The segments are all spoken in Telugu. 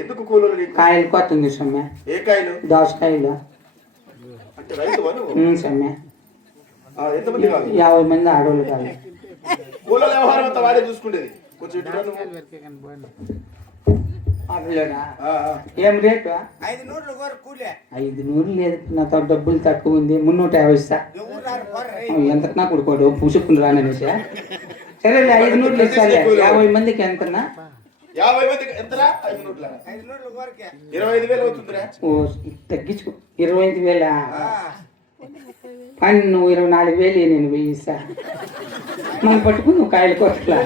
ఎందుకు కూలీలు? కాయలు కొత్తుంది సమ్మె. ఏ కాయలు? దోసకాయలు. అంటే రైతు సమ్మె. ఎంతమంది కాదు? 50 మంది ఆడవాళ్ళు కాదు. కూలీల వ్యవహారం అంతా వాడే చూసుకునేది. కొంచెం ఏం రేటు? 500 లేదు, నాతో డబ్బులు తక్కువ ఉంది. 350 ఇస్తా. ఎంత నా కొడుకోడు పూసుకుని రాననేసి. సరేలే 500 ఇస్తాలే. 50 మందికి ఎంతనా? 50 మందికి ఎంతరా? 25,000 అవుతుందిరా. ఓ తగ్గించుకో. 25,000 కానీ నువ్వు 24,000 నేను 1000 ఇస్తా. మనం పట్టుకుని నువ్వు కాయలు కొట్టలా.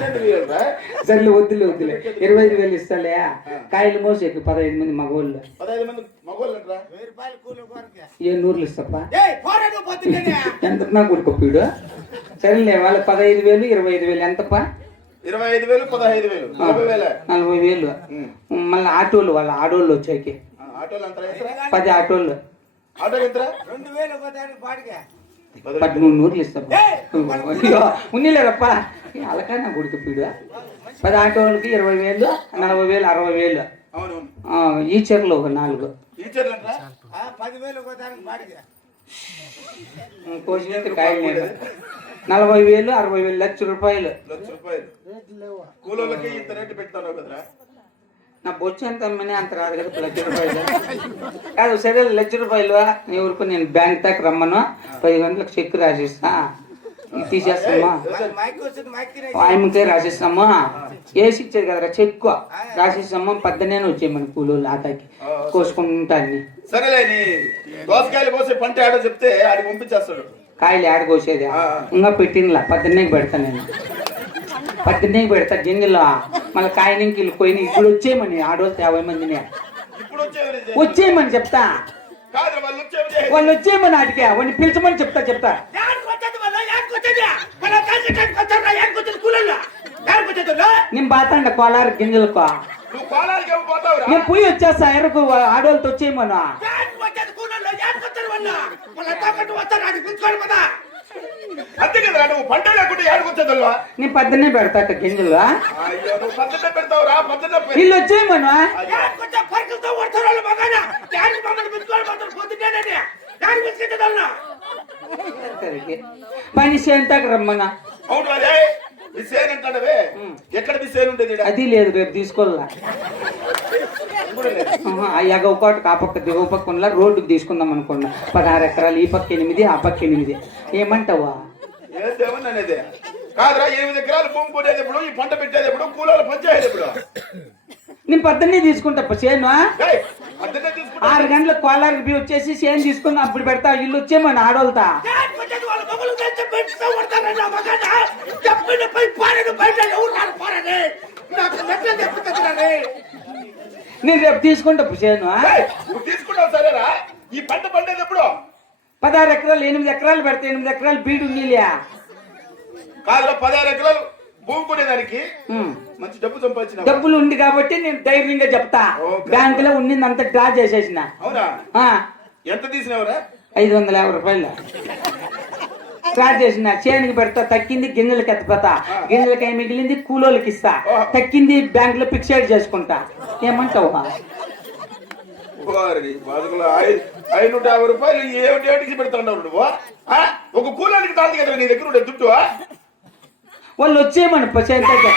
సర్లే వద్దులే 25,000 ఇస్తాలే. కాయలు మోసేకి 15 మంది మగవాళ్ళు. 15 మంది మగవాళ్ళు ఏ 100 ఇస్తాపా? ఎంత నా కొడుకోపీడు? సరేలే వాళ్ళ 15,000 25,000 ఎంతపా? 25,000 15,000 40,000. మళ్ళీ ఆటోలు వాళ్ళ ఆడోళ్ళు వచ్చాకి 10 ఆటోళ్ళు 1300 ఇస్తా. ఉన్నిలేరప్ప అలాకా నా కొడుకు పీడు. 10 ఆటోలకి 20,000 40,000 60,000. ఈ చీరలు ఒక 4 కోసినంత కాయలు 40,000 60,000 లక్ష రూపాయలు. కూలోళ్ళకి ఇంత రేటు పెడతాను కదరా. నా బొచ్చు ఎంత అమ్మని అంత రాదు కదా. 1,00,000 రూపాయలు కాదు. సరే 1,00,000 రూపాయలు ఎవరికి నేను బ్యాంక్ దాకా రమ్మను. 10 గంటలకు చెక్ రాసిస్తా. తీసేస్తామా? ఆయనకే రాసిస్తామా? వేసి ఇచ్చేది కదరా చెక్ రాసిస్తామా? 18 వచ్చేయమని కూలోళ్ళు ఆతాకి కోసుకుంటా అన్ని. సరేలే దోసకాయలు కోసే పంట ఆడో చెప్తే ఆడికి పంపించేస్తాడు. కాయలు ఆడ కోసేది ఇంకా పెట్టినలా 18 పెడతా నేను. 18 పెడతా గింజలు. మళ్ళీ కాయనికి పోయిన ఇప్పుడు వచ్చేయమని ఆడోళ్ళు 50 మందిని వచ్చేయమని చెప్తా. వాళ్ళు వచ్చేయమని ఆడికే వాడిని పిలిచమని చెప్తా. నేను బాతండ కోలారు గింజలకు. నేను పోయి వచ్చేస్తా ఎరకు ఆడవాళ్ళతో వచ్చేయమను. అంతే కదా నువ్వు పంట లేకుండా ఏడుకొచ్చేదల్వా. నేను 18 పెడతా గింజలు. వీళ్ళు వచ్చేయమను. పని చేయంతాక రమ్మన్నా. ఎక్కడ మిస్సేన్ ఉండేది? అది లేదు, రేపు తీసుకోవాలా. అయ్యాక ఒకటి ఆ పక్క దిగ పక్క ఉన్న రోడ్డుకు తీసుకుందాం అనుకున్నా. 16 ఎకరాలు ఈ పక్క 8 ఆ పక్క 8. ఏమంటావా? ఏమన్నానేది కాదురా. 8 ఎకరాలు భూమి కొట్టేది ఎప్పుడు? ఈ పంట పెట్టేది ఎప్పుడు? కూలాల పంచాయతీ ఎప్పుడు? నేను 18 తీసుకుంటా చేను. 6 గంటలకు కోలారికి పోయి వచ్చేసి చేను తీసుకుని అప్పుడు పెడతా. ఇల్లు వచ్చేమని ఆడోళ్తా. నేను రేపు తీసుకుంటా చేను. తీసుకుంటావు సరేరా. ఈ పంట పండేది ఎప్పుడు? 16 ఎకరాలు 8 ఎకరాలు పెడతా. 8 ఎకరాలు బీడు నీళ్ళ కాదు. 16 ఎకరాలు భూమి కొనేదానికి మంచి డబ్బు సంపాదించిన డబ్బులు ఉంది కాబట్టి నేను ధైర్యంగా చెప్తా. బ్యాంకులో ఉన్నింది అంత డ్రా చేసేసిన. అవునా? ఎంత తీసినవరా? 550 రూపాయలు డ్రా చేసిన. చేనుకి పెడతా. తక్కింది గింజలకి ఎత్తపోతా. గింజలకి మిగిలింది కూలోళ్ళకి ఇస్తా. తక్కింది బ్యాంక్ లో ఫిక్సెడ్ చేసుకుంటా. ఏమంటావు? 550 రూపాయలు ఏమిటి పెడతావు నువ్వు? ఒక కూలానికి తాంది కదా నీ దగ్గర ఉండే దుడ్డు. వాళ్ళు వచ్చేయమని చేనుకి.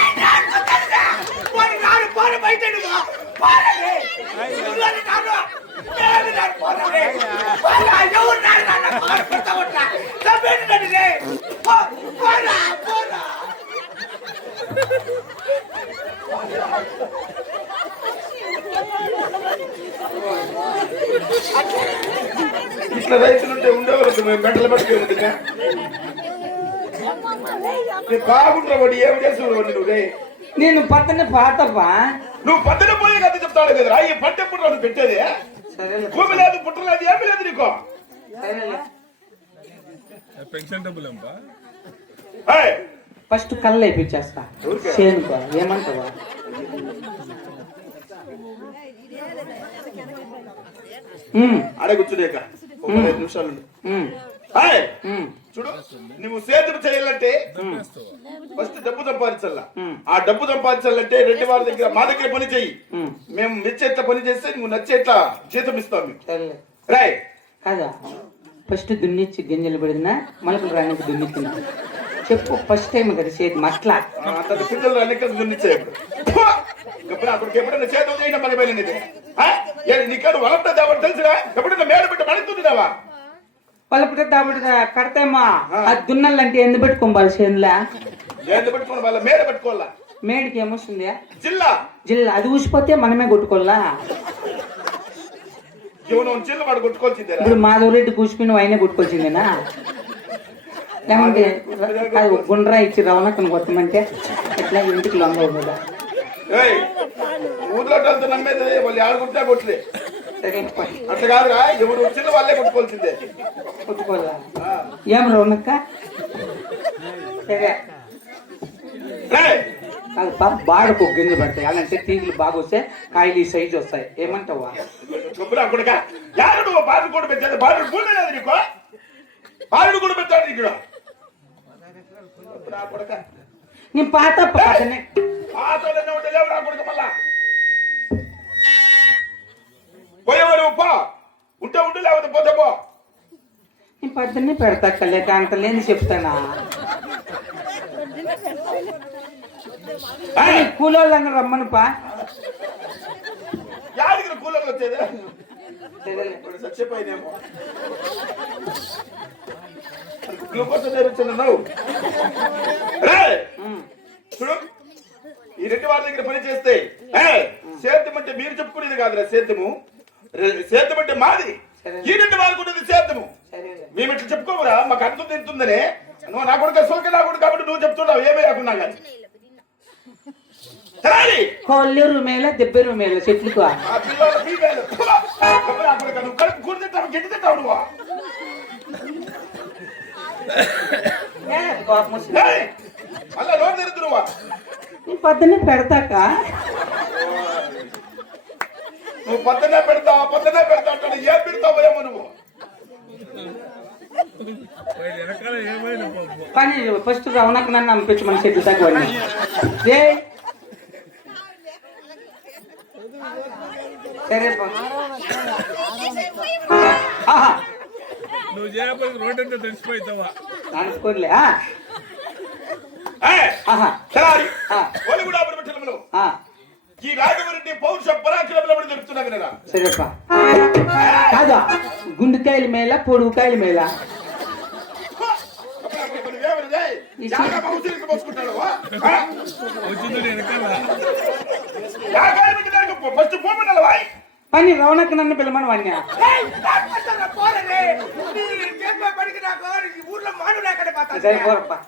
ఇట్లా రైతులుంటే ఉండేవాళ్ళు మేము గంటలు పట్టుకే ఉంటుందా? బాగుంటావు. ఏమి చేస్తున్నావు నువ్వు? నేను పక్కన పాతప్పా. నువ్వు పక్కన పోయే కదా చెప్తాడు కదరా. ఈ పంట ఎప్పుడు రాదు పెట్టేది? భూమి లేదు, పుట్ట లేదు, ఏమి లేదు నీకు. పెన్షన్ డబ్బులు ఫస్ట్ కళ్ళు వేయించేస్తా చేనుకో. ఏమంటావా? అడే కూర్చునేక 5 నిమిషాలు ఏయ్, ఉమ్, చూడు నువ్వు సేద్యం చేయాలంటే ఉమ్, ఫస్ట్ డబ్బు సంపాదించాలా. ఉమ్, ఆ డబ్బు సంపాదించాలంటే రెడ్డి వారి దగ్గర మా దగ్గర పని చెయ్యి. ఉమ్. మేము నచ్చేట్లా పని చేస్తే నువ్వు నచ్చేట్లా జీతం ఇస్తాం మీకు. సర్లే రాయ్ కాదా ఫస్ట్ దున్నిచ్చి గింజలు పెడినా మొలకలు రానికి దున్నిచ్చింది చెప్పు ఫస్ట్ టైం కదా చేతి అట్లా అంత పిల్లలు అన్నిక దున్నిచ్చే ఇప్పుడు అక్కడికి ఎప్పుడైనా చేతం చేయడం పని పైన నీకు వలప దేవడు తెలుసురా? ఎప్పుడైనా మేడ పెట్టి మడుతుంటున్నావా? పలుపుట దాబుట కడతాయమ్మా ఆ దున్నలంటే ఎందుకు పెట్టుకోవాలి చేనులా ఏంది పెట్టుకోండి వాళ్ళ మేడ పెట్టుకోవాలా. మేడికి ఏమొస్తుంది జిల్లా జిల్లా అది ఊసిపోతే మనమే కొట్టుకోవాలా ఇవ్వను జిల్లా వాడు కొట్టుకోవాల్సిందే. ఇప్పుడు మాధవరెడ్డి కూసిపోయిన అయినా కొట్టుకోవాల్సిందేనా లేకుంటే అది గుండ్రా ఇచ్చి రవణక్కను కొట్టమంటే ఎట్లా ఇంటికి లొంగ కదా ఊర్లో నమ్మేది వాళ్ళు ఆడ కొట్టినా కొట్టలే. సరే అట్లా కాదురా, ఎవరు వచ్చిన వాళ్ళే కొట్టుకోవాల్సిందే. కొట్టుకోవాలా ఏం రవణక్క సరే రాయ్ కాదు పాప బాడకు గింజలు పడతాయి అలాంటి తీగులు బాగా వస్తే కాయలు ఈ సైజు వస్తాయి ఏమంటావా చెప్పురా కొడుక యారు నువ్వు బాలు కూడా పెట్టేది బాలు పూలు లేదు నీకు బాలు కూడా పెట్టాడు నీకు చెప్పురా కొడుక నేను పాత పాతనే ఆటోలనే ఉంటే లేవురా కొడుక మళ్ళా పోయేవారు పో ఉంటే ఉంటే లేకపోతే పోతే పో. నేను పద్దన్నే పెడతా కలేక అంత లేని చెప్తానా కూలోళ్ళని రమ్మను పా యాడికి కూలర్లు వచ్చేది సరేలే. చచ్చిపోయినేమో గ్లూకోజ్ నేర్చున్నావు. ఉమ్, చూడు ఈ రెడ్డి వారి దగ్గర పని చేస్తే సేద్యం అంటే మీరు చెప్పుకునేది కాదురా. సేద్యము సేద్యం అంటే మాది. ఈ రెడ్డి వారికి ఉండేది సేద్యము. సరేలే. మేము ఇట్లా చెప్పుకోమురా మాకు అంత తింటుందనే. నువ్వు నా కొడుకు సోక నా కొడుకు కాబట్టి నువ్వు చెప్తున్నావు ఏమే కాకుండా కానీ కొల్లూరు మేల దెబ్బెరు మేల చెట్లుకు ఆ పిల్లల ఫీమేల్ నువ్వు కడుపు కూడి తింటావు గిడ్డి తింటావు నువ్వు. అలా నోరు తెరుద్దు నువ్వు. నేను పొద్దున్నే పెడతాక నువ్వు పొద్దునే పెడతావు అంటాడు. ఏం పెడతావు ఏమో నువ్వు. కానీ ఫస్ట్ రవణకు నన్ను పంపించు మన చెట్టు దాకా వాడిని సరే నువ్వు చేయకపోతే రోడ్ అంతా తెలిసిపోతావా అనుకోలే ఈ రాఘవరెడ్డి పౌరుష పరాక్రమంలో దొరుకుతున్నా వినరా? సరేపా కాదా గుండెకాయల మేల పొడుగుకాయల మేల వచ్చింది వెనకాల ఫస్ట్ పోమన్నావా? పని రవణకు నన్ను పిల్లమని వాడినా ఊర్లో మాను సరిపోరప్పా